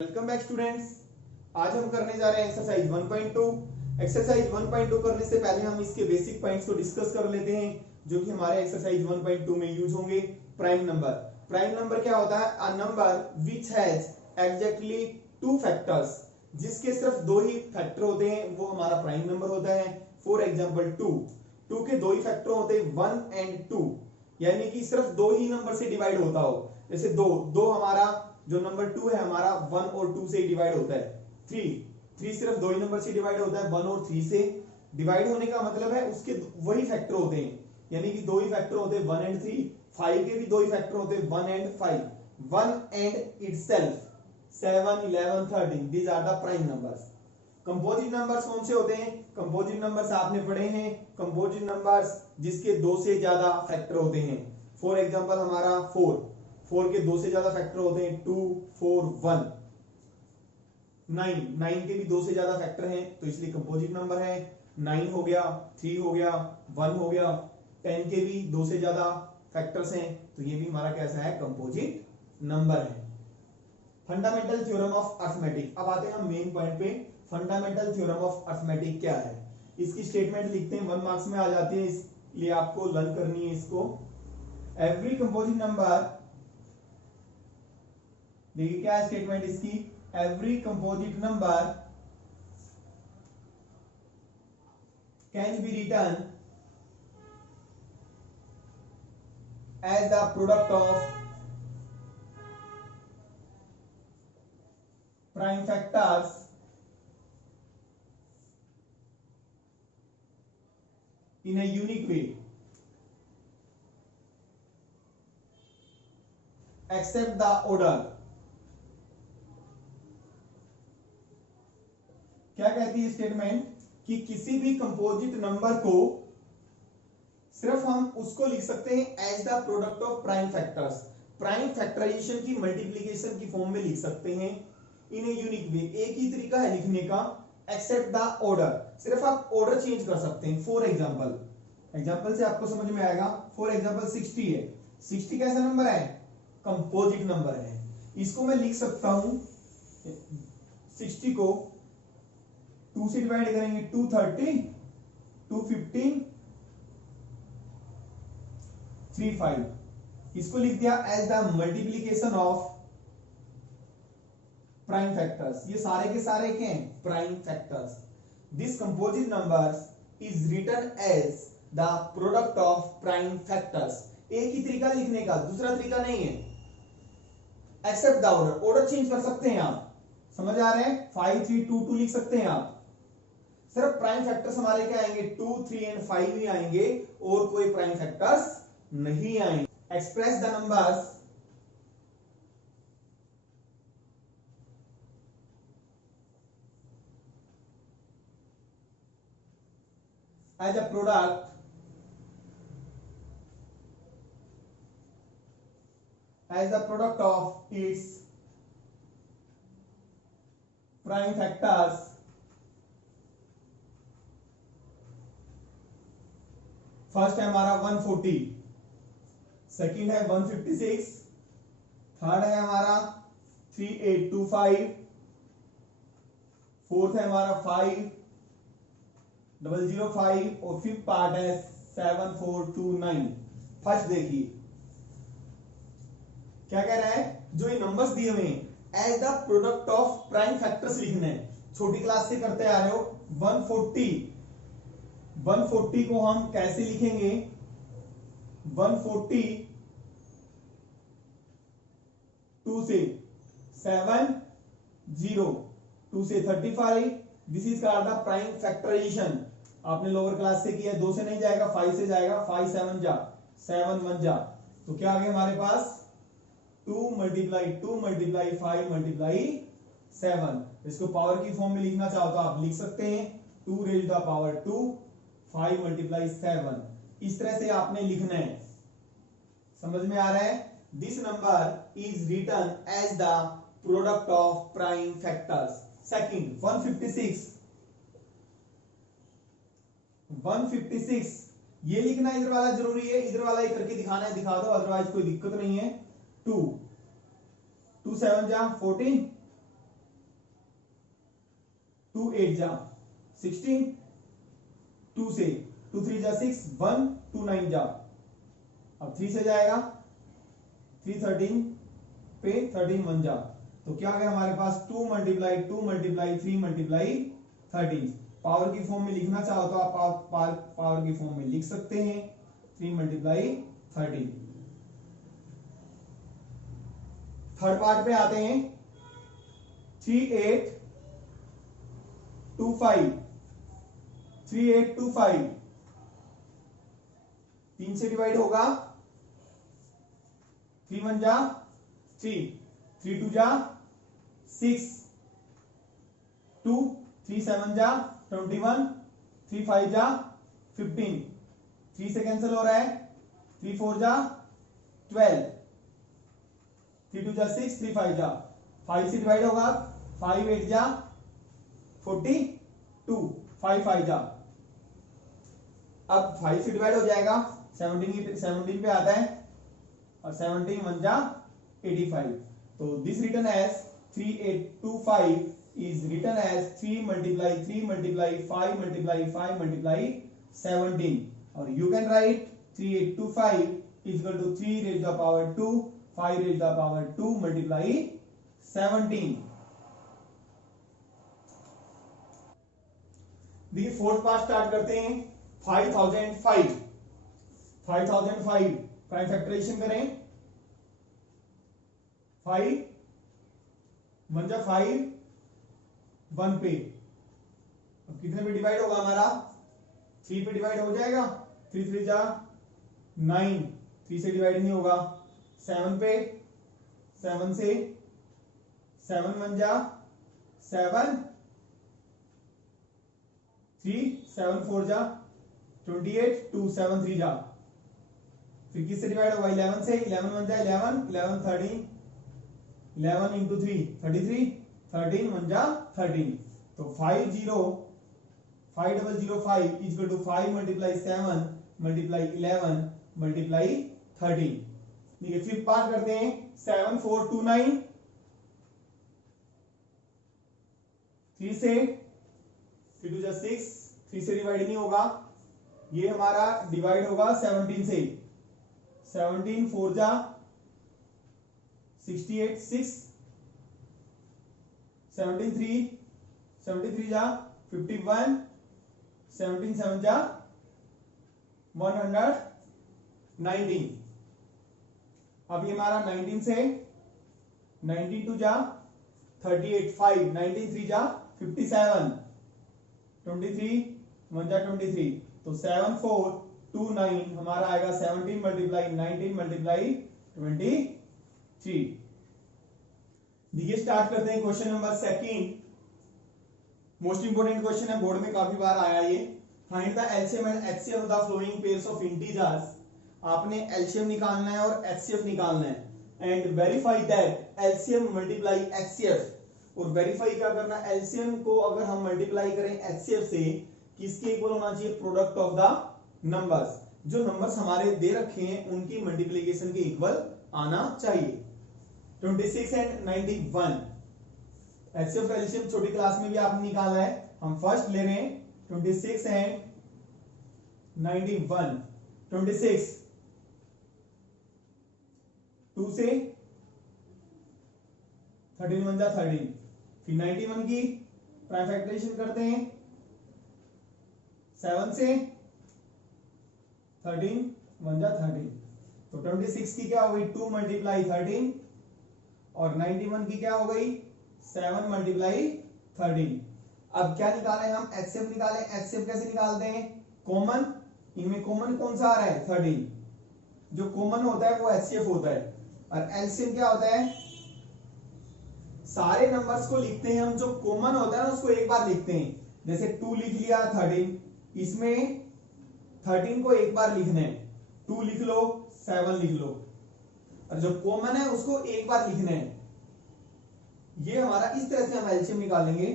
Welcome back students. आज हम करने जा रहे हैं एक्सरसाइज 1.2। एक्सरसाइज 1.2 करने से पहले हम इसके बेसिक पॉइंट्स को डिस्कस कर लेते हैं जो कि हमारे एक्सरसाइज 1.2 में यूज होंगे। Prime number. प्राइम नंबर क्या होता है? A number which has exactly two factors, जिसके सिर्फ दो ही फैक्टर होते हैं वो हमारा प्राइम नंबर होता है। फॉर एग्जांपल 2 के दो ही फैक्टर होते हैं 1 एंड 2, यानी कि सिर्फ दो ही नंबर से डिवाइड होता हो। जैसे दो हमारा जो नंबर 2 है हमारा 1 और 2 से डिवाइड होता है। 3 सिर्फ दो ही नंबर से डिवाइड होता है 1 और 3 से। डिवाइड होने का मतलब है उसके वही फैक्टर होते हैं, यानी कि दो ही फैक्टर होते हैं 1 एंड 3। 5 के भी दो ही फैक्टर होते हैं 1 and 5। 1 and itself 7 11 13 these are the prime numbers. Composite numbers कौन से होते हैं? कंपोजिट नंबर्स आपने पढ़े हैं, कंपोजिट नंबर्स जिसके दो से ज्यादा फैक्टर होते हैं। फॉर एग्जांपल हमारा 4 के दो से ज्यादा फैक्टर होते हैं 2 4 1। 9 के भी दो से ज्यादा फैक्टर हैं तो इसलिए कंपोजिट नंबर है। 9 हो गया, 3 हो गया, 1 हो गया। 10 के भी दो से ज्यादा फैक्टर्स हैं तो ये भी हमारा कैसा है? कंपोजिट नंबर है। Fundamental theorem of arithmetic. अब आते हैं हम मेन पॉइंट पे। फंडामेंटल थ्योरम ऑफ अर्थमेटिक क्या है? इसकी स्टेटमेंट लिखते हैं, 1 मार्क्स में आ जाती है, इसलिए आपको लर्न करनी है इसको। एवरी कंपोजिट नंबर, देखिए क्या है स्टेटमेंट इसकी? Every composite number can be written as the product of prime factors in a unique way except the order। क्या कहती है स्टेटमेंट? कि किसी भी कंपोजिट नंबर को सिर्फ हम उसको लिख सकते हैं as the product of prime factors. Prime factorisation की मल्टीप्लीकेशन की फॉर्म में लिख सकते हैं इन ए यूनिक वे। एक ही तरीका है लिखने का, एक्सेप्ट द ऑर्डर। सिर्फ आप ऑर्डर चेंज कर सकते हैं। फॉर एग्जांपल से आपको समझ में आएगा। फॉर एग्जांपल 60 है। 60 कैसा नंबर है? कंपोजिट नंबर है। इसको मैं लिख सकता हूं, 60 को 2 से डिवाइड करेंगे 230 215 35। इसको लिख दिया as the multiplication of prime factors. ये सारे के सारे क्या हैं? Prime factors. This composite numbers is written as the product of prime factors. एक ही तरीका लिखने का, दूसरा तरीका नहीं है। Except the order, order change कर सकते हैं आप। समझ आ रहे हैं? 5 3 2 2 लिख सकते हैं आप। सिर्फ प्राइम फैक्टर्स हमारे क्या आएंगे? 2 3 एंड 5 ही आएंगे और कोई प्राइम फैक्टर्स नहीं आएंगे। Express the numbers as a product of its prime factors। First है हमारा 140, सेकंड है 156, थर्ड है हमारा 3825, फोर्थ है हमारा 5005 और फिफ्थ पार्ट है 7429। फर्स्ट देखिए क्या कह रहा है? जो ये नंबर्स दिए हुए हैं as the product of prime factors लिखने हैं। छोटी क्लास से करते आ रहे हो। 140 को हम कैसे लिखेंगे? 140 2 से 7 0 2 से 35। This is called the prime factorisation. आपने लोअर क्लास से किया, 2 से नहीं जाएगा 5 से जाएगा। 5 7 जा 7 1 जा, तो क्या आ गया हमारे पास? 2 मल्टीप्लाई 2 मल्टीप्लाई 5 मल्टीप्लाई 7। इसको पावर की फॉर्म में लिखना चाहो तो आप लिख सकते हैं 2 रेज द पावर 2 5 मल्टीप्लाई 7। इस तरह से आपने लिखना है। समझ में आ रहा है? This number is written as the product of prime factors. Second 156 ये लिखना इधर वाला जरूरी है, इधर वाला एक करके दिखाना है, दिखा दो, अदरवाइज कोई दिक्कत नहीं है। 2 7 जा 14 2 8 जा 16, 2 से 2 3 जा 6, 1 2 9 जा, अब 3 से जाएगा 3 13 पे 13 1 जा, तो क्या आ गया हमारे पास 2 मल्टीप्लाई 2 मल्टीप्लाई 3 मल्टीप्लाई 13। पावर की फॉर्म में लिखना चाहो तो आप पावर की फॉर्म में लिख सकते हैं 3 मल्टीप्लाई 13। थर्ड पार्ट पे आते हैं 3 8 2 5, 3 8 2 5 3 से डिवाइड होगा 3 1 जा 3, 3 2 जा 6, 2 3 7 जा 21, 3 5 जा 15, 3 से कैंसिल हो रहा है 3 4 जा 12, 3 2 जा 6, 3 5 जा 5 से डिवाइड होगा 5 8 जा 42, 5 5 जा, अब 5 से डिवाइड हो जाएगा 17 पे आता है और 17 1 जा 85, तो this written as 3825 is written as 3 multiply 3 multiply 5 multiply 5 multiply 17, or you can write 3825 is equal to 3 raised to the power 2 5 raised to the power 2 multiply 17। देखिए फोर्थ पार्ट स्टार्ट करते हैं 5005 प्राइम फैक्टराइजेशन करें 5 1 जा 5 1 पे, अब कितने पे divide होगा हमारा 3 पे डिवाइड हो जाएगा 3 3 जा 9, 3 से डिवाइड नहीं होगा 7 पे, 7 से 7 1 जा 7, 3 7 4 जा 28, 2 7 3 जा, फिर किससे डिवाइड होगा 11 से, 11 1 जा 11, 11 13, 11 into 3 33, 13 1 जा 13, तो 5005 is equal to 5 multiply 7 multiply 11 multiply 13। देखिए फिर पार्ट करते हैं 7429, 3 से 3 2 जा 6, 3 से डिवाइड नहीं होगा, ये हमारा डिवाइड होगा 17 से, 17 4 जा 68 6, 17 3 73 जा 51, 17 7 जा 119, अब ये हमारा 19 से 92 जा 38 5, 19 3 जा 57, 23 1 जा 23, तो 7 4 2 9 हमारा आएगा 17 मल्टीप्लाई 19 मल्टीप्लाई 23। देखिए स्टार्ट करते हैं question number second, most important question है, बोर्ड में काफी बार आया ये। Find the LCM and HCF of the flowing pairs of integers. आपने एलसीएम निकालना है और एचसीएफ निकालना है, and verify that LCM multiply HCF, और वेरीफाई क्या करना है, एलसीएम को अगर हम मल्टीप्लाई करें एचसीएफ से किसके इक्वल होना चाहिए, प्रोडक्ट ऑफ द नंबर्स, जो नंबर्स हमारे दे रखे हैं उनकी मल्टीप्लीकेशन के इक्वल आना चाहिए। 26 एंड 91 एचसीएफ का एलसीएम छोटी क्लास में भी आपने निकाला है, हम फर्स्ट ले रहे हैं 26 एंड 91। 26 2 से 13 1 जा 13, फिर 91 की प्राइम फैक्टराइजेशन करते हैं 7 से 13 1 जा 13, तो 26 की क्या हो गई 2 मल्टीप्लाई 13 और 91 की क्या हो गई 7 मल्टीप्लाई 13। अब क्या निकालें हम, एचसीएफ निकालें। एचसीएफ कैसे निकालते हैं, कॉमन, इनमें कॉमन कौन सा आ रहा है 13, जो कॉमन होता है वो एचसीएफ होता है, और एलसीएम क्या होता है, सारे नंबर्स को लिखते हैं हम, जो कॉमन होता है ना उसको एक बार लिखते हैं, जैसे 2 लिख लिया 13, इसमें 13 को एक बार लिखना है, 2 लिख लो 7 लिख लो, और जो कॉमन है उसको एक बार लिखना है। ये हमारा इस तरह से हम एलसीएम निकालेंगे,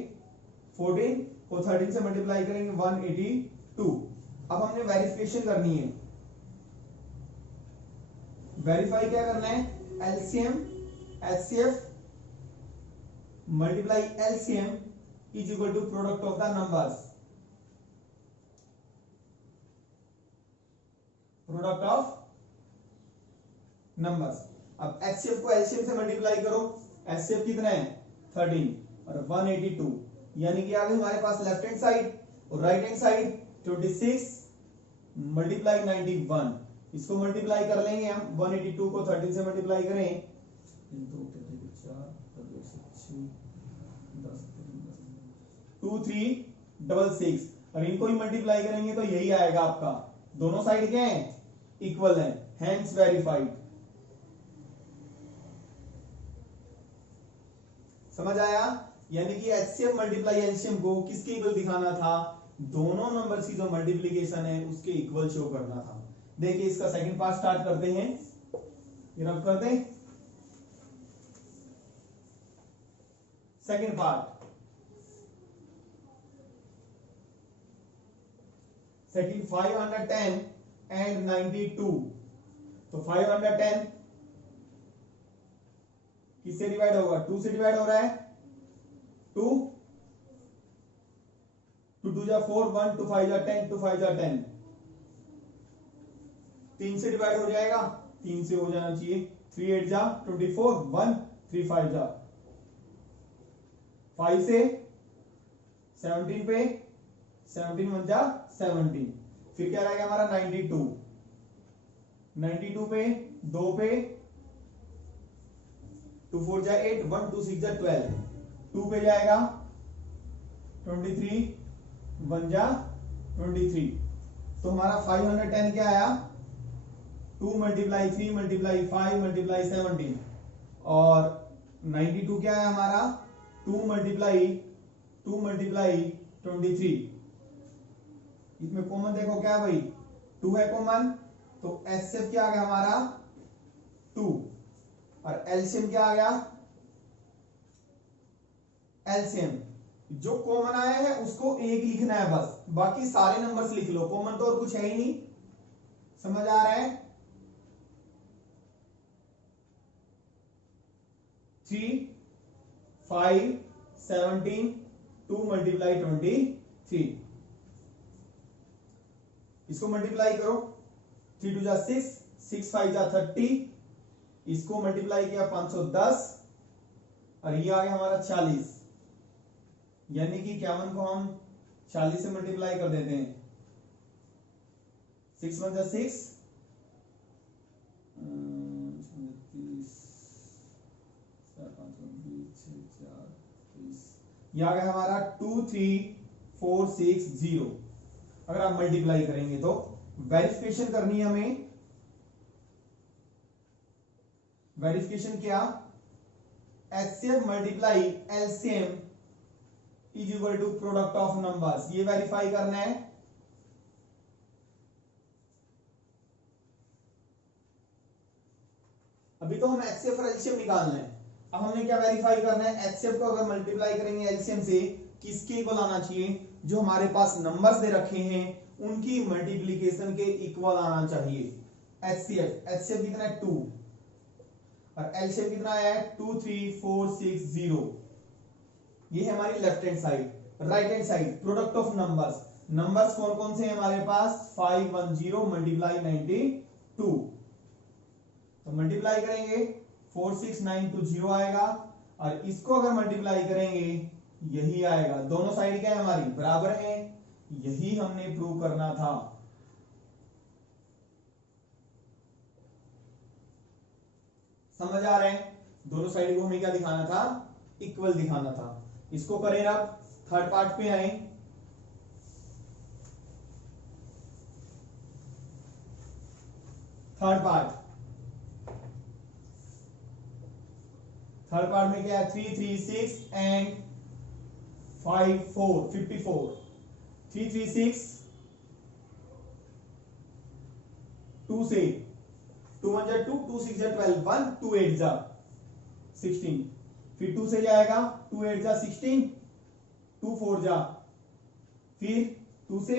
14 को 13 से मल्टीप्लाई करेंगे 182। अब हमने वेरिफिकेशन करनी है, वेरीफाई क्या करना है, LCM HCF multiply LCM is equal to product of the numbers, product of numbers. अब एचसीएफ को एलसीएम से मल्टीप्लाई करो, एचसीएफ कितना है 13 और 182, यानी कि आ गई हमारे पास लेफ्ट हैंड साइड और राइट हैंड साइड 26 मल्टीप्लाई 91, इसको मल्टीप्लाई कर लेंगे हम, 182 को 13 से मल्टीप्लाई करें 2366 और इनको ही मल्टीप्लाई करेंगे तो यही आएगा आपका, दोनों साइड क्या है इक्वल है, हेंस वेरीफाइड। समझ आया, यानी कि एचसीएफ मल्टीप्लाई एलसीएम को किसके इक्वल दिखाना था, दोनों नंबर्स की जो मल्टीप्लिकेशन है उसके इक्वल शो करना था। देखिए इसका सेकंड पार्ट स्टार्ट करते हैं, ये रब करते हैं सेकंड पार्ट। सेकंड 510 एंड 92, तो 510 किससे डिवाइड होगा, 2 से डिवाइड हो रहा है, 2 2 2 जा 4, 1 2 5 जा 10, 2 5 जा 10, 3 से डिवाइड हो जाएगा, 3 से हो जाना चाहिए, 3 8 जा 24, 1 3 5 जा 5 से 17 पे 17 1 जा 17, फिर क्या रहेगा हमारा 92, 92 पे 2 पे 2 4 जा 8, 1 2 6 जा 12, 2 पे जाएगा 23, 1 जा 23, तो हमारा 510 क्या आया, 2 मल्टीप्लाई 3 मल्टीप्लाई 5 मल्टीप्लाई 17, और 92 क्या है हमारा 2 मल्टीप्लाई 23, इसमें कॉमन देखो क्या है भाई 2 है कॉमन, तो एचसीएफ क्या आ गया हमारा 2 और एलसीएम क्या आ गया, एलसीएम जो कॉमन आया है उसको एक लिखना है बस, बाकी सारे नंबर्स लिख लो, कॉमन तो और कुछ है ही नहीं। समझ आ रहा है, 3 5 17 2 मल्टीप्लाई 23, इसको मल्टीप्लाई करो, 3 2 जा 6, 6 5 जा 30, इसको मल्टीप्लाई किया 510 और ये आ गया हमारा 40, यानी कि 51 को हम 40 से मल्टीप्लाई कर देते हैं, 6 1 जा 6, ये आ गया हमारा 23460। अगर आप मल्टीप्लाई करेंगे तो वेरिफिकेशन करनी है हमें, वेरिफिकेशन क्या, HCF multiply LCM is equal to product of numbers, ये वेरीफाई करना है। अभी तो हम एचसीएफ और एलसीएम निकालना है, अब हमने क्या वेरीफाई करना है, एचसीएफ को अगर मल्टीप्लाई करेंगे एलसीएम से किसके इक्वल आना चाहिए, जो हमारे पास नंबर्स दे रखे हैं उनकी मल्टीप्लिकेशन के इक्वल आना चाहिए। एचसीएफ कितना है 2 और एलसीएम कितना आया है 23460, ये है हमारी left hand side. Right hand side product of numbers, numbers कौन कौन से हैं हमारे पास, 510 मल्टीप्लाई 92, तो मल्टीप्लाई करेंगे 46920 आएगा और इसको अगर मल्टीप्लाई करेंगे यही आएगा, दोनों साइड क्या है हमारी बराबर है, यही हमने प्रूव करना था। समझ आ रहे हैं, दोनों साइड को हमें क्या दिखाना था, इक्वल दिखाना था। इसको करें अब थर्ड पार्ट पे आए, थर्ड पार्ट में क्या है, 336 एंड 54, 336 2 से 2 1 जा 2, 2 6 जा 12, 1 2 8 जा 16, फिर 2 से जाएगा 2 8 जा 16, 2 4 जा, फिर 2 से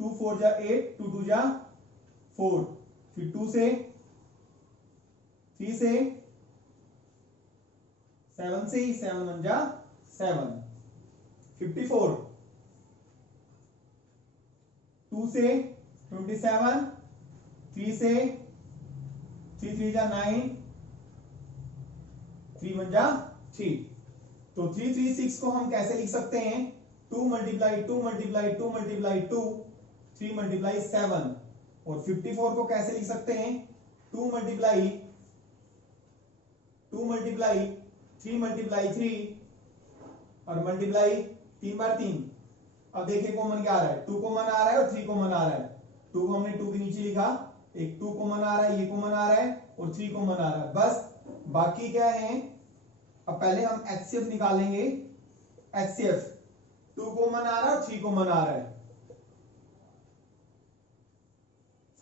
2 4 जा 8, 2 2 जा 4, फिर 2 से 3 से 7 से 7 1 जा 7, 54, 2 से 27, 3 से 3 जा 9, 3 1 जा 3। तो 336 को हम कैसे लिख सकते हैं? 2 मल्टीप्लाई 2 मल्टीप्लाई 2 मल्टीप्लाई 2, 3 मल्टीप्लाई 7। और 54 को कैसे लिख सकते हैं? 2 मल्टीप्लाई 2 मल्टीप्लाई 3 मल्टीप्लाई 3 और मल्टीप्लाई 3 बार 3। अब देखिए कॉमन क्या आ रहा है, 2 कॉमन आ रहा है और 3 कॉमन आ रहा है। 2 को हमने 2 के नीचे लिखा, एक 2 कॉमन आ रहा है, ये कॉमन आ रहा है और 3 कॉमन आ रहा है। बस बाकी क्या है, अब पहले हम एचसीएफ निकालेंगे। एचसीएफ 2 कॉमन आ रहा है और 3 कॉमन आ रहा है,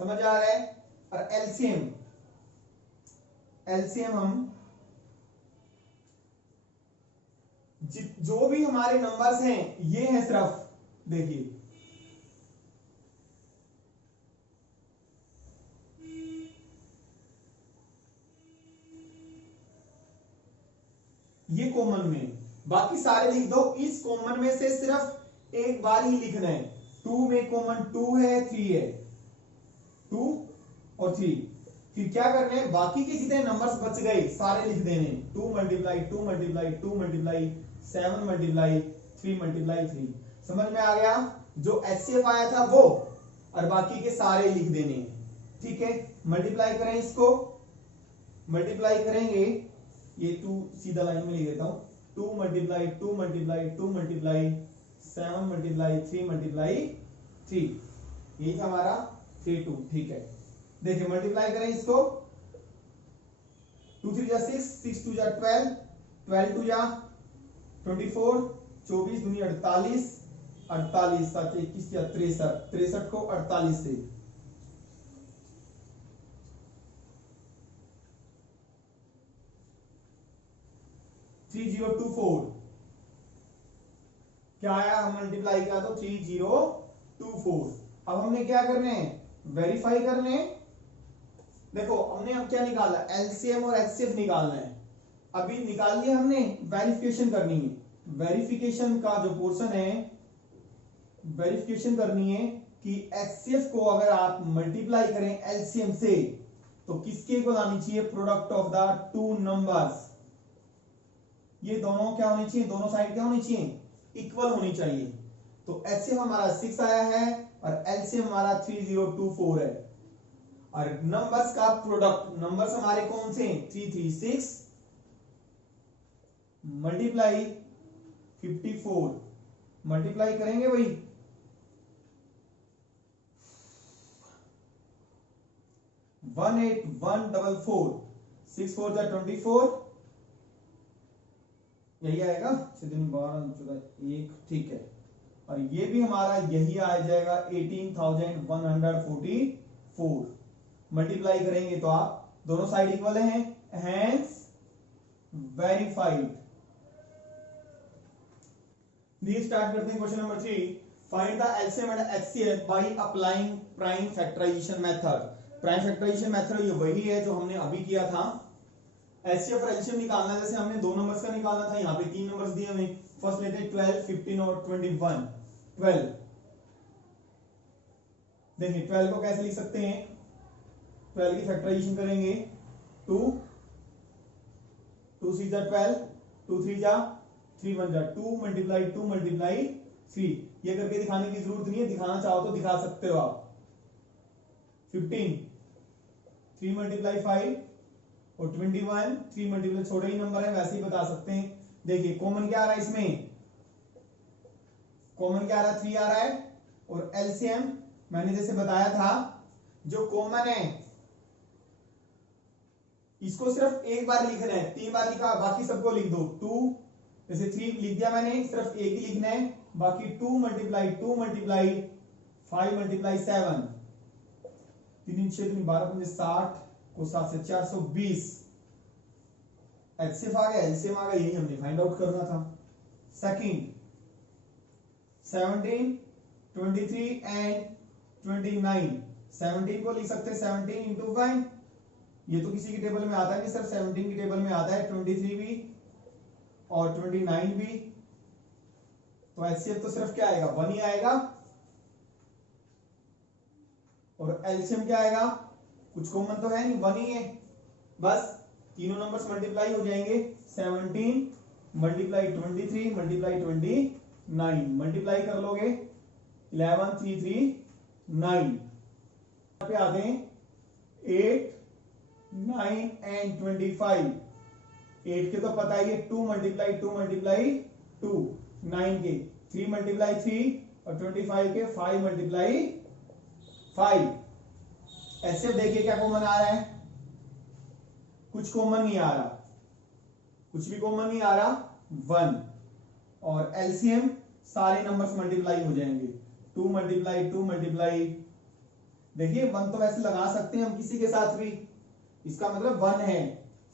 समझ आ रहा है। और एलसीएम, एलसीएम हम जो भी हमारे नंबर्स हैं ये हैं, सिर्फ देखिए ये कॉमन में, बाकी सारे लिख दो। इस कॉमन में से सिर्फ एक बार ही लिखना है। 2 में कॉमन 2 है, 3 है, 2 और 3। फिर क्या करना है, बाकी के जितने नंबर्स बच गए सारे लिख देने। 2 multiply 2 multiply 2 multiply 7 multiply 3 multiply 3। समझ में आ गया? जो एचसीएफ आया था वो, और बाकी के सारे लिख देने। ठीक है, मल्टीप्लाई करें इसको, मल्टीप्लाई करेंगे, ये 2 सीधा लाइन में लिख देता हूं। 2 multiply 2 multiply 2 multiply 7 multiply 3 multiply 3, यही था हमारा 3 2। ठीक है, देखिए मल्टीप्लाई करें इसको। 2 3 जा 6, 6 2 जा 12, 12 2 जा 24, 24 दूनी 48, 48 7 21 या 63, 63 को 48 से 3024 क्या आया, हम मल्टीप्लाई किया तो 3024। अब हमने क्या करने हैं, वेरीफाई करने हैं। देखो हमने अब क्या निकाला, एलसीएम और एचसीएफ निकालना है। अभी निकाल लिया हमने, वेरिफिकेशन करनी है। वेरिफिकेशन का जो पोर्शन है, वेरिफिकेशन करनी है कि एचसीएफ को अगर आप मल्टीप्लाई करें एलसीएम से तो किसके इक्वल आनी चाहिए, product of the two numbers. ये दोनों क्या होनी चाहिए, दोनों साइड क्या होनी चाहिए, इक्वल होनी चाहिए। तो एचसीएफ हमारा 6 आया है और एलसीएम हमारा 3024 है। और नंबर्स का प्रोडक्ट, नंबर्स हमारे कौन से, 336 मल्टीप्लाई 54, मल्टीप्लाई करेंगे भाई 18144, 6 4 जा 24, यही आएगा 12 1। ठीक है, और ये भी हमारा यही आ जाएगा 18,144। मल्टीप्लाई करेंगे तो आप दोनों साइड इक्वल हैं, हेंस वेरीफाइड। स्टार्ट करते हैं question number 3। Find the LCM and HCF by applying prime factorisation method. Prime factorisation method ये वही है जो हमने अभी किया था। एचसीएफ और एलसीएम निकालना, जैसे हमने 2 नंबर्स का निकालना था, यहाँ पे 3 नंबर्स दिए हमें। फर्स्ट लेते हैं 12, 15 और 21। 12 देखिए 12 को कैसे लिख सकते हैं, 12 की फैक्टराइजेशन करेंगे। 2 2 3 जा 12, 2 3 जा 3 1 जा 2 मल्टीप्लाई 2 मल्टीप्लाई 3। ये करके दिखाने की जरूरत नहीं है, दिखाना चाहो तो दिखा सकते हो आप। 15 3 मल्टीप्लाई 5 और 21 3 मल्टीप्लाई, छोटा ही नंबर है वैसे ही बता सकते हैं। देखिए कॉमन क्या आ रहा है इसमें, कॉमन क्या आ रहा है, 3 आ रहा है। और एलसीएम मैंने जैसे बताया था, जो कॉमन है इसको सिर्फ एक बार लिखना है, 3 बार लिखा बाकी सबको लिख दो। 2 जैसे 3 लिख दिया मैंने, सिर्फ एक ही लिखना है, बाकी 2 मल्टीप्लाई 2 मल्टीप्लाई 5 मल्टीप्लाई 7, 3 6 12 5 60 को 7 से 420। एचसीएफ आ गया, एलसीएम आ गया, यही हमने फाइंड आउट करना था। Second 17 23 and 29। 17 को लिख सकते हैं 17 इंटू 5, ये तो किसी की टेबल में आता है नहीं, सिर्फ 17 की टेबल में आता है। 23 भी और 29 भी, तो एचसीएफ तो सिर्फ क्या आएगा, 1 ही आएगा। और एलसीएम क्या आएगा, कुछ कॉमन तो है नहीं, 1 ही है। बस तीनों नंबर्स मल्टीप्लाई हो जाएंगे, 17 मल्टीप्लाई 23 मल्टीप्लाई 29 मल्टीप्लाई कर लोगे 11 3 3 9। यहाँ पे आते हैं 8 9 एंड 25। 8 के तो पता ही है, 2 मल्टीप्लाई 2 मल्टीप्लाई 2। 9 के 3 मल्टीप्लाई 3 और 25 के 5 मल्टीप्लाई 5। ऐसे देखिए क्या कॉमन आ रहा है, कुछ कॉमन नहीं आ रहा, कुछ भी कॉमन नहीं आ रहा, 1। और एलसीएम सारे नंबर्स मल्टीप्लाई हो जाएंगे, 2 मल्टीप्लाई 2 मल्टीप्लाई, देखिए 1 तो वैसे लगा सकते हैं हम किसी के साथ भी, इसका मतलब 1 है,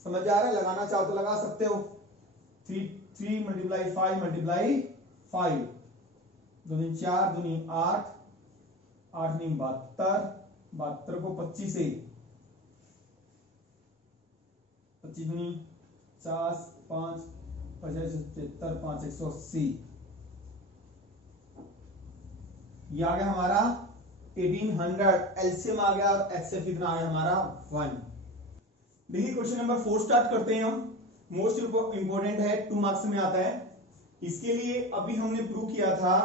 समझ आ रहा है, लगाना चाहो तो लगा सकते हो। 3 मल्टीप्लाई 5 मल्टीप्लाई 5, 2 4 2 8 8 72, 72 को 25 से 25 दूनी 50 5 50 75 5 180। ये आ गया हमारा 1800, एलसीएम आ गया और एचसीएफ कितना आ गया हमारा 1। देखिए क्वेश्चन नंबर 4 स्टार्ट करते हैं हम। मोस्ट इंपोर्टेंट है, 2 मार्क्स में आता है। इसके लिए अभी हमने प्रूव किया था,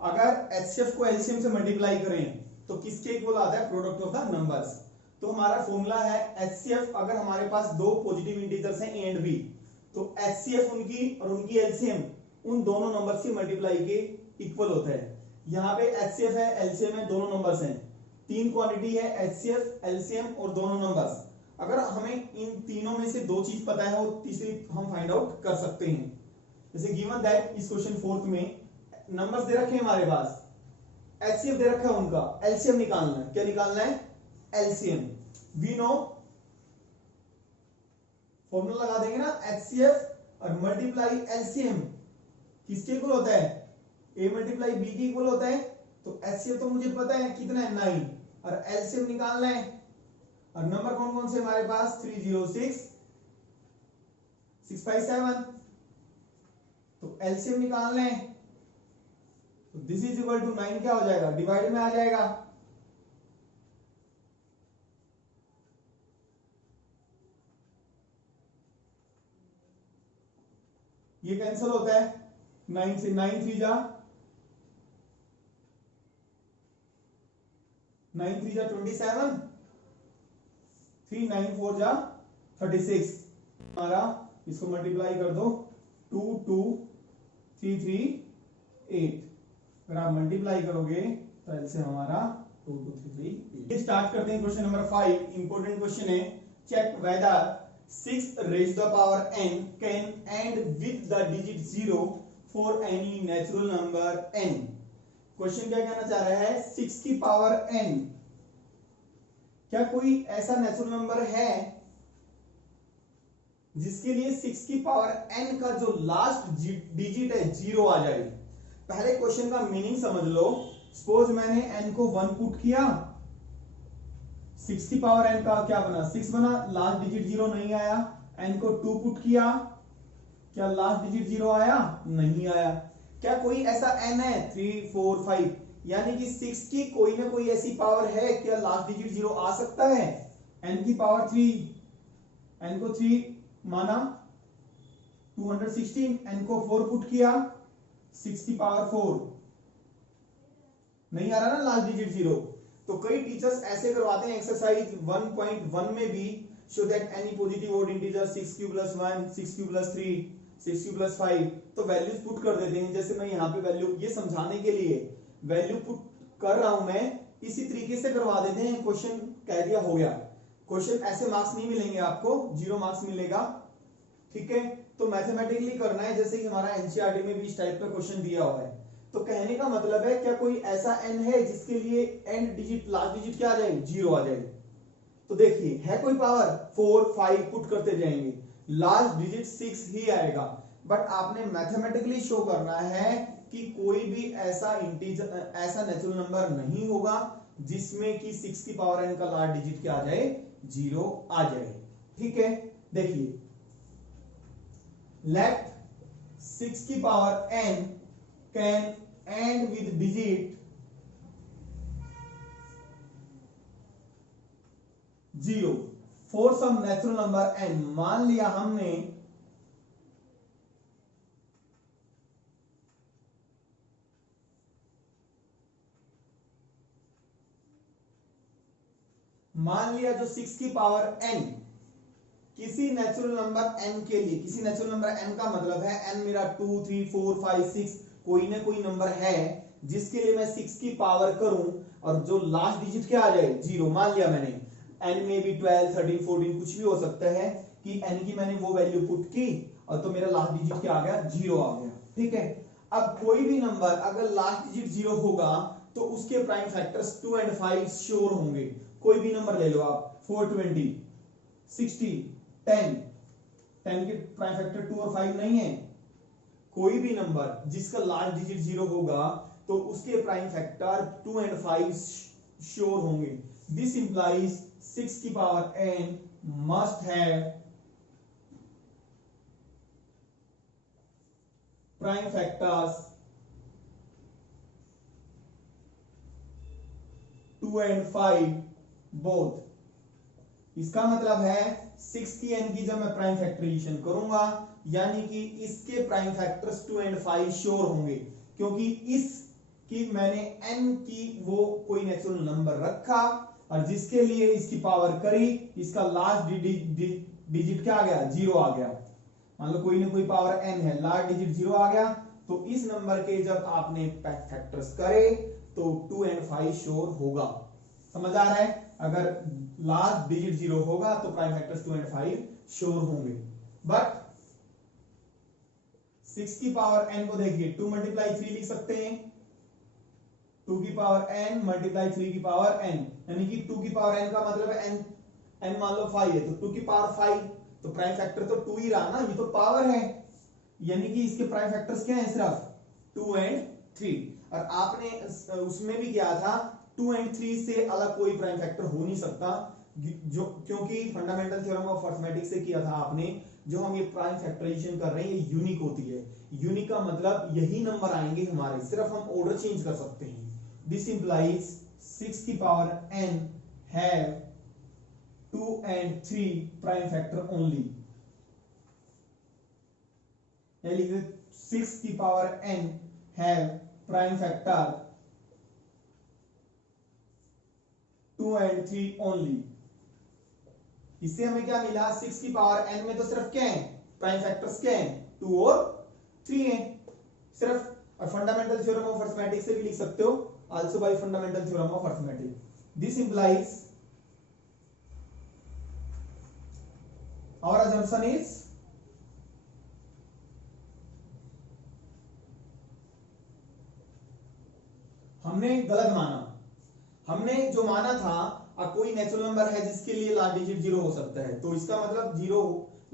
अगर एचसीएफ को एलसीएम से मल्टीप्लाई करें तो किसके इक्वल आता है, प्रोडक्ट ऑफ द नंबर्स। तो हमारा फॉर्मूला है एचसीएफ, अगर हमारे पास दो पॉजिटिव इंटीजर्स हैं ए एंड बी, तो एचसीएफ उनकी और उनकी एलसीएम उन दोनों नंबर्स की मल्टीप्लाई के इक्वल होता है। यहाँ पे एचसीएफ है, एलसीएम है, दोनों नंबर्स हैं, 3 क्वांटिटी है, एचसीएफ एलसीएम और दोनों नंबर्स। अगर हमें इन तीनों में से 2 चीज पता है और तीसरी हम फाइंड आउट कर सकते हैं। जैसे गिवन दैट इस क्वेश्चन 4 में नंबर्स दे रखे हैं हमारे पास, एचसीएफ दे रखा है उनका, एलसीएम निकालना है। क्या निकालना है, एलसीएम। वी नो, फॉर्मूला लगा देंगे ना, एचसीएफ और मल्टीप्लाई एलसीएम किसके इक्वल होता है, ए मल्टीप्लाई बी के इक्वल होता है। तो एचसीएफ तो मुझे पता है कितना है 9, और एलसीएम निकालना है। और नंबर कौन कौन से हमारे पास, 306 657, तो एलसीएम निकालना है। तो दिस इज इक्वल टू 9 क्या हो जाएगा, डिवाइड में आ जाएगा। ये कैंसिल होता है 9 से, 9 3 जा 27, 3 9 4 जा 36। हमारा इसको मल्टीप्लाई कर दो, 2 2 3 3 8। अगर आप मल्टीप्लाई करोगे तो ऐसे हमारा 2 2 3 3 8। स्टार्ट करते हैं क्वेश्चन नंबर 5। इंपॉर्टेंट क्वेश्चन है, check whether 6 raised to the power n can end with the digit 0 for any natural number n। Question क्या कहना चाह रहा है, 6 की पावर n, क्या कोई ऐसा नेचुरल नंबर है जिसके लिए 6 की पावर n का जो लास्ट डिजिट है 0 आ जाए। पहले क्वेश्चन का मीनिंग समझ लो। सपोज मैंने n को 1 पुट किया, 6 की पावर n का क्या बना, 6 बना, लास्ट डिजिट 0 नहीं आया। n को 2 पुट किया, क्या लास्ट डिजिट 0 आया, नहीं आया। क्या कोई ऐसा n है 3 4 5, यानी कि 6 की कोई ना कोई ऐसी पावर है, क्या लास्ट डिजिट 0 आ सकता है। n की पावर 3, n को 3 माना 216, n को 4 पुट किया, 6 की पावर 4, नहीं आ रहा ना लास्ट डिजिट 0। तो कई टीचर्स ऐसे करवाते हैं एक्सरसाइज 1.1 में भी, show that any positive odd integer 6q + 1 6q + 3 6q + 5, तो वैल्यूज पुट कर देते हैं। जैसे मैं यहाँ पे वैल्यू, ये समझाने के लिए वैल्यू पुट कर रहा हूं मैं, इसी तरीके से करवा देते हैं। क्वेश्चन कह दिया हो गया। क्वेश्चन ऐसे मार्क्स नहीं मिलेंगे आपको, 0 मार्क्स मिलेगा, ठीक है। तो मैथमेटिकली करना है, जैसे कि हमारा एनसीईआरटी में भी इस टाइप का क्वेश्चन दिया हुआ है। तो कहने का मतलब है, क्या कोई ऐसा n है जिसके लिए एंड डिजिट, लास्ट डिजिट क्या आ जाए, 0 आ जाए। तो देखिए है कोई पावर, 4 5 पुट करते जाएंगे, लास्ट डिजिट 6 ही आएगा। बट आपने मैथमेटिकली शो करना है कि कोई भी ऐसा इंटीजर, ऐसा नेचुरल नंबर नहीं होगा जिसमें कि 6 की पावर n का लास्ट डिजिट क्या आ जाए, 0 आ जाए, ठीक है। देखिए लेट 6 की power n can end with digit 0 for some natural number n। मान लिया हमने जो 6 की पावर n किसी नेचुरल नंबर n के लिए, किसी नेचुरल नंबर n का मतलब है n मेरा 2 3 4 5 6 कोई ना कोई नंबर है जिसके लिए मैं 6 की पावर करूं और जो लास्ट डिजिट क्या आ जाए 0। मान लिया मैंने n में भी 12 13 14 कुछ भी हो सकता है कि n की मैंने वो वैल्यू पुट की और तो मेरा लास्ट डिजिट क्या आ गया 0 आ गया। ठीक है, अब कोई भी नंबर अगर लास्ट डिजिट 0 होगा तो उसके प्राइम फैक्टर्स 2 एंड 5 श्योर होंगे। कोई भी नंबर ले लो आप 420 60 10 के प्राइम फैक्टर 2 और 5 नहीं है। कोई भी नंबर जिसका लास्ट डिजिट 0 होगा तो उसके प्राइम फैक्टर 2 एंड 5 श्योर होंगे। दिस इंप्लाइज 6 की power n must have prime factors 2 and 5 both. इसका मतलब है 6 की n की जब मैं प्राइम फैक्टराइजेशन करूंगा यानी कि इसके प्राइम फैक्टर्स 2 एंड 5 श्योर होंगे, क्योंकि इस की मैंने n की वो कोई नेचुरल नंबर रखा और जिसके लिए इसकी पावर करी, इसका लास्ट डिजिट क्या आ गया 0 आ गया। मान लो कोई ना कोई पावर n है, लास्ट डिजिट 0 आ गया तो इस नंबर के जब आपने फैक्टर्स करे तो 2 एंड 5 श्योर होगा। समझ आ रहा है? अगर लास्ट डिजिट 0 होगा तो प्राइम फैक्टर्स 2 एंड 5 श्योर होंगे। बट 6 की पावर n को देखिए 2 मल्टीप्लाई 3 लिख सकते हैं, 2 की पावर n मल्टीप्लाई 3 की पावर n, यानी कि 2 की पावर n का मतलब है n मान लो 5 है तो 2 की पावर 5 तो प्राइम फैक्टर तो 2 ही रहा ना, ये तो पावर है, यानी कि इसके प्राइम फैक्टर्स क्या है सिर्फ 2 एंड 3। और आपने उसमें भी किया था 2 एंड 3 से अलग कोई प्राइम फैक्टर हो नहीं सकता, जो क्योंकि फंडामेंटल थ्योरम ऑफ अरिथमेटिक से किया था आपने। जो हम ये प्राइम फैक्टराइजेशन कर रहे हैं ये यूनिक होती है। यूनिक का मतलब यही नंबर आएंगे हमारे, सिर्फ हम ऑर्डर चेंज कर सकते हैं। दिस इंप्लाइज 6 की power n have 2 and 3 prime factor only, यानी 6 की power n have prime factor 2 and 3 only. इससे हमें क्या मिला, 6 की पावर n में तो सिर्फ क्या है प्राइम फैक्टर्स क्या है 2 और 3 है सिर्फ। और फंडामेंटल थ्योरम ऑफ अरिथमेटिक से भी लिख सकते हो, also by fundamental theorem of arithmetic. This implies our assumption is हमने गलत माना। हमने जो माना था कोई नेचुरल नंबर है जिसके लिए लास्ट डिजिट 0 हो सकता है, तो इसका मतलब 0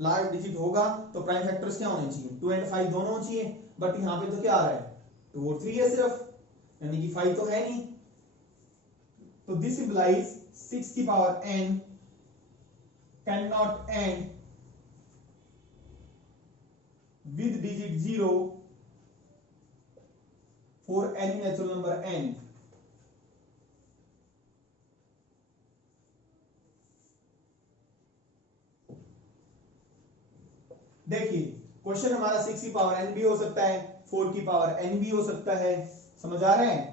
लास्ट डिजिट होगा तो प्राइम फैक्टर्स क्या होने चाहिए 2 एंड 5 दोनों होने चाहिए। बट यहां पे तो क्या आ रहा है 2 और 3 है सिर्फ, यानी कि 5 तो है नहीं। तो दिस इंप्लाइज 6 की power n can not and with digit 0 for any natural number n। देखिए क्वेश्चन हमारा 6 की पावर n भी हो सकता है, 4 की पावर n भी हो सकता है। समझ आ रहे हैं?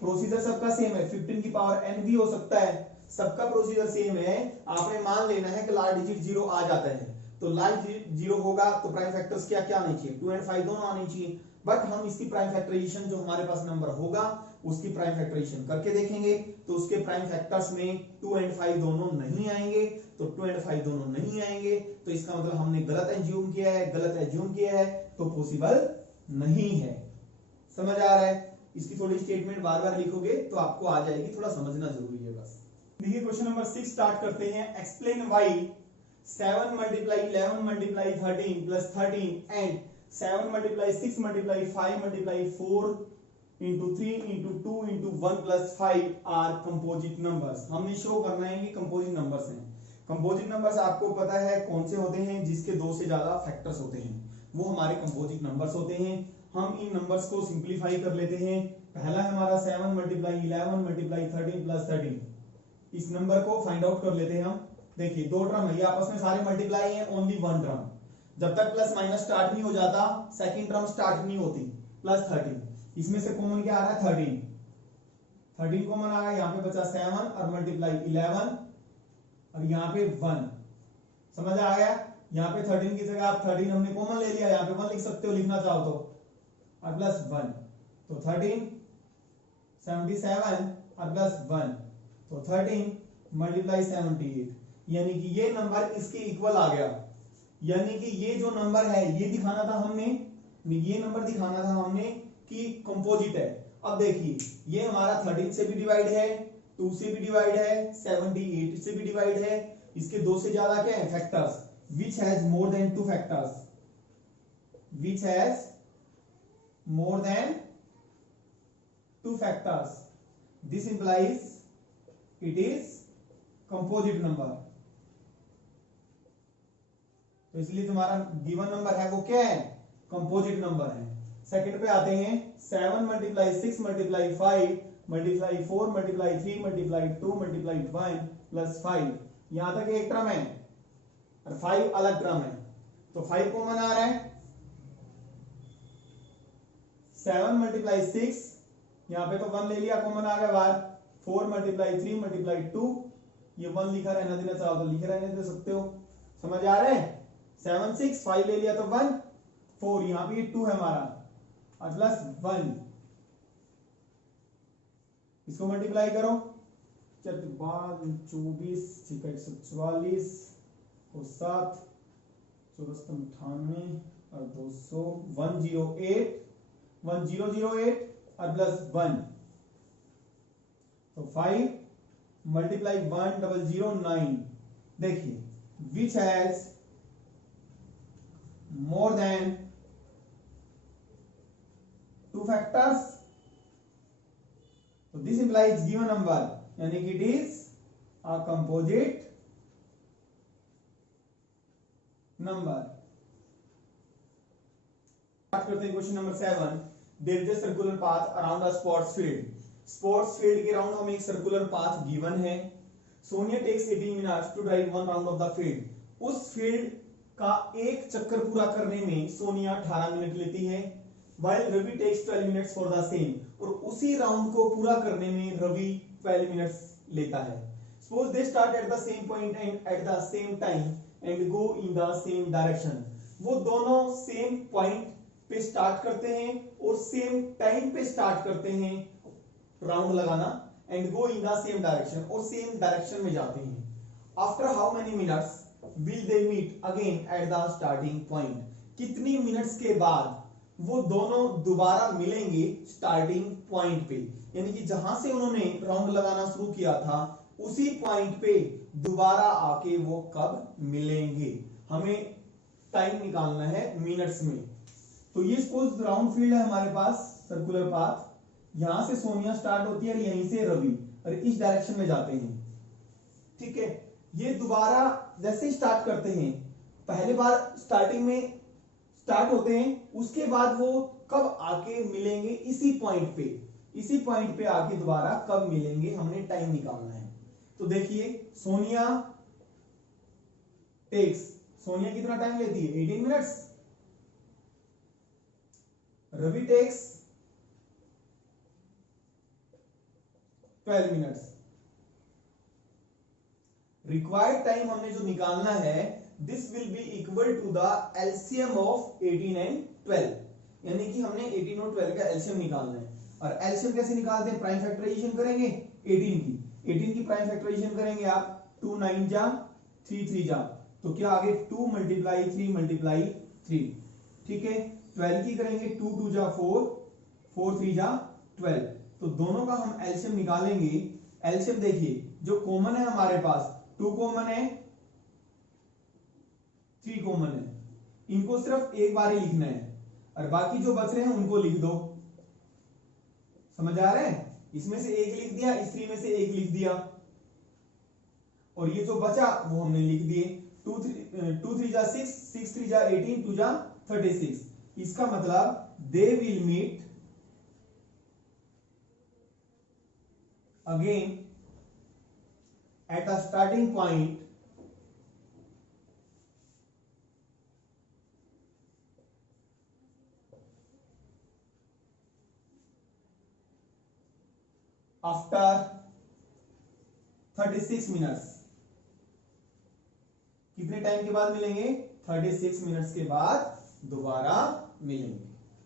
प्रोसीजर सबका सेम है। 15 की पावर n भी हो सकता है, सबका प्रोसीजर सेम है। आपने मान लेना है कि लास्ट डिजिट 0 आ जाता है, तो लास्ट डिजिट 0 होगा तो प्राइम फैक्टर्स क्या क्या आने चाहिए 2 एंड 5 दोनों आने चाहिए। बट हम इसकी प्राइम फैक्टराइजेशन जो हमारे पास नंबर होगा उसकी प्राइम फैक्टराइजेशन करके देखेंगे तो उसके प्राइम फैक्टर्स में 2 एंड 5 दोनों नहीं आएंगे। तो 2 एंड 5 दोनों नहीं आएंगे तो इसका मतलब हमने गलत एज्यूम किया है, गलत एज्यूम किया है तो पॉसिबल नहीं है। समझ आ रहा है? इसकी थोड़ी स्टेटमेंट बार बार लिखोगे तो आपको आ जाएगी, थोड़ा समझना जरूरी है बस। देखिए क्वेश्चन नंबर 6 स्टार्ट करते हैं। Explain why 7 multiply 11 multiply 13 plus 13 and 7 multiply 6 multiply 5 multiply 4 into 3 into 2 into 1 plus 5 are composite numbers। हमने शो करना है कि कंपोजिट नंबर्स हैं। कंपोजिट नंबर्स आपको पता है कौन से होते हैं, जिसके 2 से ज्यादा फैक्टर्स होते हैं वो हमारे कंपोजिट नंबर्स होते हैं। हम इन नंबर्स को सिंप्लीफाई कर लेते हैं। पहला है हमारा 7 मल्टीप्लाई 11 मल्टीप्लाई 13 प्लस 13। इस नंबर को फाइंड आउट कर लेते हैं हम। देखिए दो टर्म है, ये आपस में सारे मल्टीप्लाई हैं, ओनली वन टर्म। जब तक प्लस माइनस स्टार्ट नहीं हो जाता सेकंड टर्म स्टार्ट नहीं होती। प्लस 13, इसमें से कॉमन क्या आ रहा है 13 कॉमन आ गया, यहाँ पे बचा 7 और मल्टीप्लाई 11 और यहाँ पे 1। समझ आ गया? यहाँ पे 13 की जगह आप 13 हमने कॉमन ले लिया, यहाँ पे 1 लिख सकते हो लिखना चाहो तो, और प्लस 1 तो 13 77 और प्लस 1 तो 13 मल्टीप्लाई 78, यानी कि ये नंबर इसके इक्वल आ गया। यानी कि ये जो नंबर है ये दिखाना था हमने, ये नंबर दिखाना था हमने कि कंपोजिट है। अब देखिए ये हमारा 13 से भी डिवाइड है, 2 से भी डिवाइड है, 78 से भी डिवाइड है। इसके दो से ज्यादा क्या है factors, which has more than 2 factors, which has more than 2 factors, this implies it is composite number. तो इसलिए तुम्हारा गिवन नंबर है वो क्या है, कंपोजिट नंबर है। सेकंड पे आते हैं, 7 multiply 6 multiply 5 multiply 4 multiply 3 multiply 2 multiply 1 plus 5। यहां तक एक टर्म है और 5 अलग टर्म है, तो 5 कॉमन आ रहा है। 7 मल्टीप्लाई 6, यहां पे तो 1 ले लिया कॉमन आ गया बाहर। 4 मल्टीप्लाई 3 मल्टीप्लाई 2, ये 1 लिखा रहना देना चाहो तो लिखे रहने दे सकते हो। समझ आ रहा है? 7 6 5 ले लिया तो 1 4, यहां पे 2 है हमारा और प्लस 1। इसको मल्टीप्लाई करो, 24 ठीक है 144 को 7 14 98 और 200 108 1008 और प्लस 1 तो 5 मल्टीप्लाई 1009। देखिए which has more than 2 factors, तो दिस इंप्लाइज गिवन नंबर, यानी कि it is a composite number. बात करते हैं question number 7। There is a circular path around a sports field. Sports field के राउंड हमें एक सर्कुलर पाथ गिवन है। Sonia takes 18 minutes to drive 1 round of the field. उस फील्ड का एक चक्कर पूरा करने में सोनिया 18 मिनट लेती है, while Ravi takes 12 minutes for the same, और उसी राउंड को पूरा करने में रवि 12 मिनट्स लेता है। Suppose they start at the same point and at the same time and go in the same direction. वो दोनों सेम पॉइंट पे स्टार्ट करते हैं और सेम टाइम पे स्टार्ट करते हैं राउंड लगाना, and go in the same direction, और सेम डायरेक्शन में जाते हैं। After how many minutes will they meet again at the starting point. कितनी मिनट्स के बाद वो दोनों दोबारा मिलेंगे स्टार्टिंग पॉइंट पे, यानी कि जहां से उन्होंने राउंड लगाना शुरू किया था उसी पॉइंट पे दोबारा आके वो कब मिलेंगे। हमें टाइम निकालना है मिनट्स में। तो ये सपोज राउंड फील्ड है हमारे पास, सर्कुलर पाथ। यहां से सोनिया स्टार्ट होती है और यहीं से रवि, और इस डायरेक्शन में जाते हैं। ठीक है, ये दोबारा जैसे ही स्टार्ट करते हैं, पहले बार स्टार्टिंग में स्टार्ट होते हैं, उसके बाद वो कब आके मिलेंगे इसी पॉइंट पे, इसी पॉइंट पे आके दोबारा कब मिलेंगे, हमने टाइम निकालना है। तो देखिए सोनिया टेक्स, सोनिया कितना टाइम लेती है 18 minutes, Ravi takes 12 minutes. Required time हमने जो निकालना है, this will be equal to the LCM of 18 and 12, यानी कि हमने 18 और 12 का एलसीएम निकालना है। और एलसीएम कैसे निकालते हैं, प्राइम फैक्टराइजेशन करेंगे 18 की प्राइम फैक्टराइजेशन करेंगे आप, 2 9 जा 3 3 जा, तो क्या आगे 2 मल्टीप्लाई 3 मल्टीप्लाई 3। ठीक है, 12 की करेंगे 2 2 जा 4 4 3 जा 12, तो दोनों का हम एलसीएम निकालेंगे। एलसीएम देखिए जो कॉमन है हमारे पास, 2 कॉमन है 3 कॉमन है, इनको सिर्फ एक बार ही लिखना है और बाकी जो बच रहे हैं उनको लिख दो। समझ आ रहा है? इसमें से एक लिख दिया, इस 3 में से एक लिख दिया, और ये जो बचा वो हमने लिख दिए। 2 3 जा 6 6 3 जा 18 2 जा 36। इसका मतलब they will meet again at a starting point after 36 minutes. कितने टाइम के बाद मिलेंगे? 36 मिनट्स के बाद दोबारा मिलेंगे।